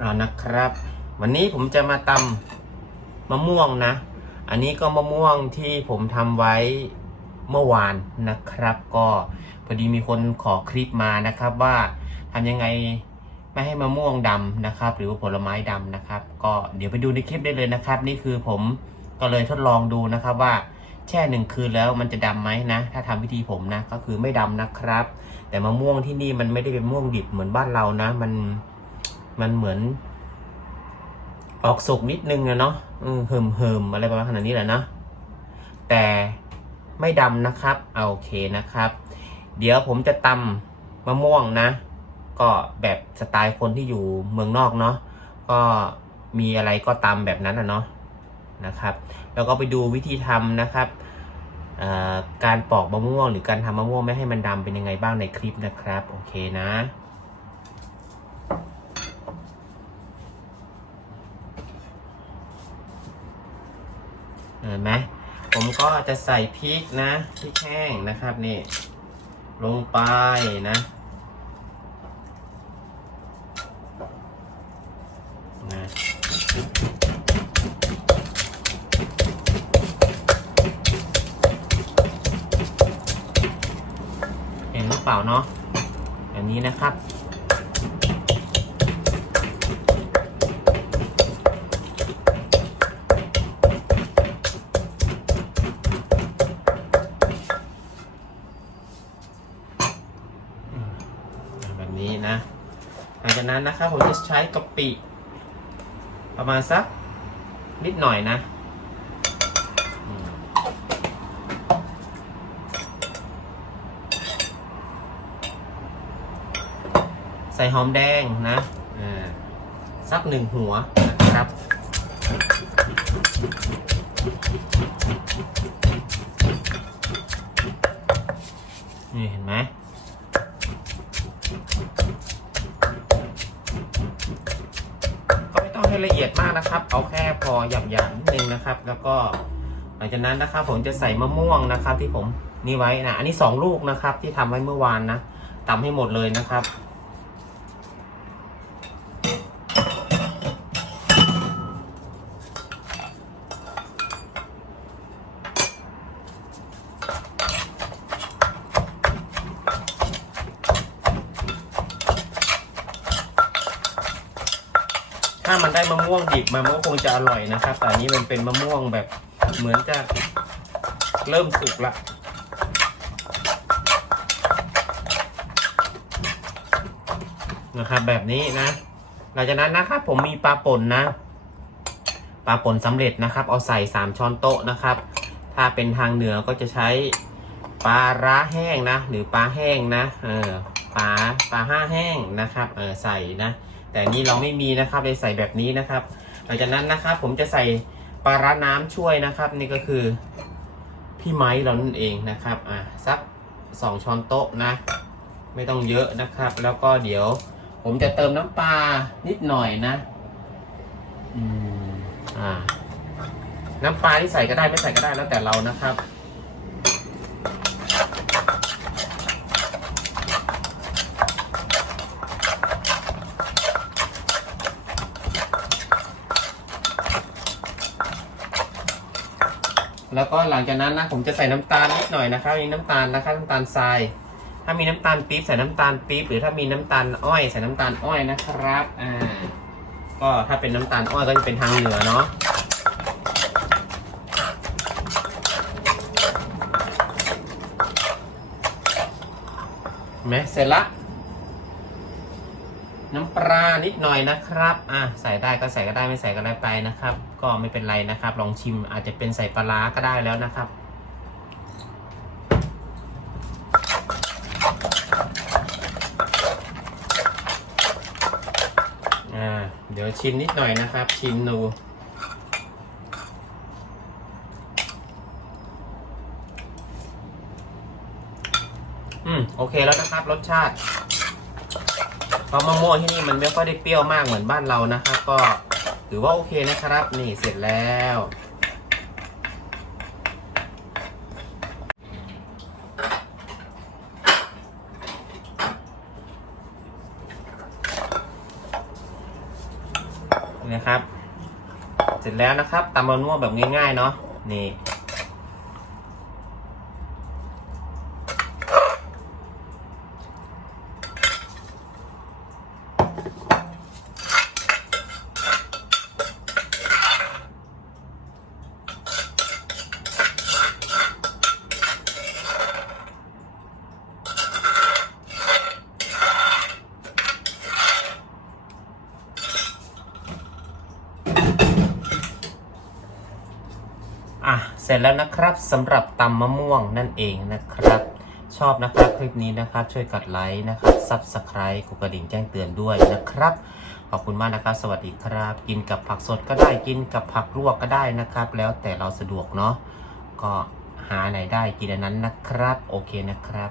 เอานะครับ วันนี้ผมจะมาตำมะม่วงนะ อันนี้ก็มะม่วงที่ผมทำไว้เมื่อวานนะครับ ก็พอดีมีคนขอคลิปมานะครับว่าทำยังไงไม่ให้มะม่วงดำนะครับ หรือว่าผลไม้ดำนะครับ ก็เดี๋ยวไปดูในคลิปได้เลยนะครับ นี่คือผมก็เลยทดลองดูนะครับว่าแช่หนึ่งคืนแล้วมันจะดำไหมนะ ถ้าทำวิธีผมนะ ก็คือไม่ดำนะครับ แต่มะม่วงที่นี่มันไม่ได้เป็นมะม่วงดิบเหมือนบ้านเรานะ มัน มันเหมือน ออกสุกนิดนึงอะเนาะเหิมเหิมๆอะไรประมาณขนาดนี้แหละเนาะแต่ไม่ดำนะครับเอาโอเคนะครับ เดี๋ยวผมจะตำมะม่วงนะ ก็แบบสไตล์คนที่อยู่เมืองนอกเนาะก็มีอะไรก็ตำแบบนั้นอะเนาะนะครับ แล้วก็ไปดูวิธีทำนะครับการปอกมะม่วงหรือการทำมะม่วงไม่ให้มันดำเป็นยังไงบ้างในคลิปนะครับ โอเคนะ ห็นไหมผมก็จะใส่พริกนะพริกแห้งนะครับนี่ ลงไปนะนะเห็นหรือเปล่าเนาะแบบนี้นะครับ นี้นะหลังจากนั้นนะครับผมจะใช้กะปิ ประมาณสักนิดหน่อยนะใส่หอมแดงนะสักหนึ่งหัวนะครับนี่เห็นไหม ก็ไม่ต้องให้ ละเอียดมากนะครับ เอาแค่พอหยาบหยาบนิดนึงนะครับ แล้วก็หลังจากนั้นนะครับ ผมจะใส่มะม่วงนะครับ ที่ผมนี่ไว้นะอันนี้สองลูกนะครับ ที่ทำไว้เมื่อวานนะตำให้หมดเลยนะครับ ถ้ามันได้มะม่วงดิบมันก็คงจะอร่อยนะครับ แต่อันนี้มันเป็นมะม่วงแบบเหมือนจะเริ่มสุกละนะครับแบบนี้นะ หลังจากนั้นนะครับผมมีปลาป่นนะ ปลาป่นสำเร็จนะครับ เอาใส่สามช้อนโต๊ะนะครับ ถ้าเป็นทางเหนือก็จะใช้ปลาร้าแห้งนะ หรือปลาแห้งนะ เออปลาปลาห้าแห้งนะครับ เออใส่นะ แต่นี้เราไม่มีนะครับเลยใส่แบบนี้นะครับ หลังจากนั้นนะครับผมจะใส่ปลาร้าน้ำช่วยนะครับ นี่ก็คือพี่ไม้เรานั่นเองนะครับอะสักสองช้อนโต๊ะนะ ไม่ต้องเยอะนะครับ แล้วก็เดี๋ยวผมจะเติมน้ำปลานิดหน่อยนะอืมอ่าน้ำปลาที่ใส่ก็ได้ไม่ใส่ก็ได้แล้วแต่เรานะครับ แล้วก็หลังจากนั้นนะผมจะใส่น้ำตาลนิดหน่อยนะครับมีน้ำตาลนะครับน้ำตาลทราย ถ้ามีน้ำตาลปี๊บใส่น้ำตาลปี๊บหรือถ้ามีน้ำตาลอ้อยใส่น้ำตาลอ้อยนะครับอ่าก็ถ้าเป็นน้ำตาลอ้อยก็จะเป็นทางเหนือเนาะเห็นไหมเสร็จละ น้ำปลานิดหน่อยนะครับ อะใส่ได้ก็ใส่ก็ได้ไม่ใส่ก็ได้ไปนะครับ ก็ไม่เป็นไรนะครับ ลองชิมอาจจะเป็นใส่ปลาก็ได้แล้วนะครับ อ่า เดี๋ยวชิมนิดหน่อยนะครับ ชิมดูอืม โอเคแล้วนะครับ รสชาติ เพราะมะม่วงที่นี่มันไม่ค่อยได้เปรี้ยวมากเหมือนบ้านเรานะครับ ก็ถือว่าโอเคนะครับ นี่เสร็จแล้ว นะครับ เสร็จแล้วนะครับตำมะม่วงแบบง่ายๆเนาะนี่ อะเสร็จแล้วนะครับสำหรับตำมะม่วงนั่นเองนะครับ ชอบนะครับคลิปนี้นะครับ ช่วยกดไลค์นะครับซับสไครต์กดกระดิ่งแจ้งเตือนด้วยนะครับ ขอบคุณมากนะครับ สวัสดีครับ กินกับผักสดก็ได้กินกับผักลวกก็ได้นะครับ แล้วแต่เราสะดวกเนาะก็หาไหนได้กินอันนั้นนะครับ โอเคนะครับ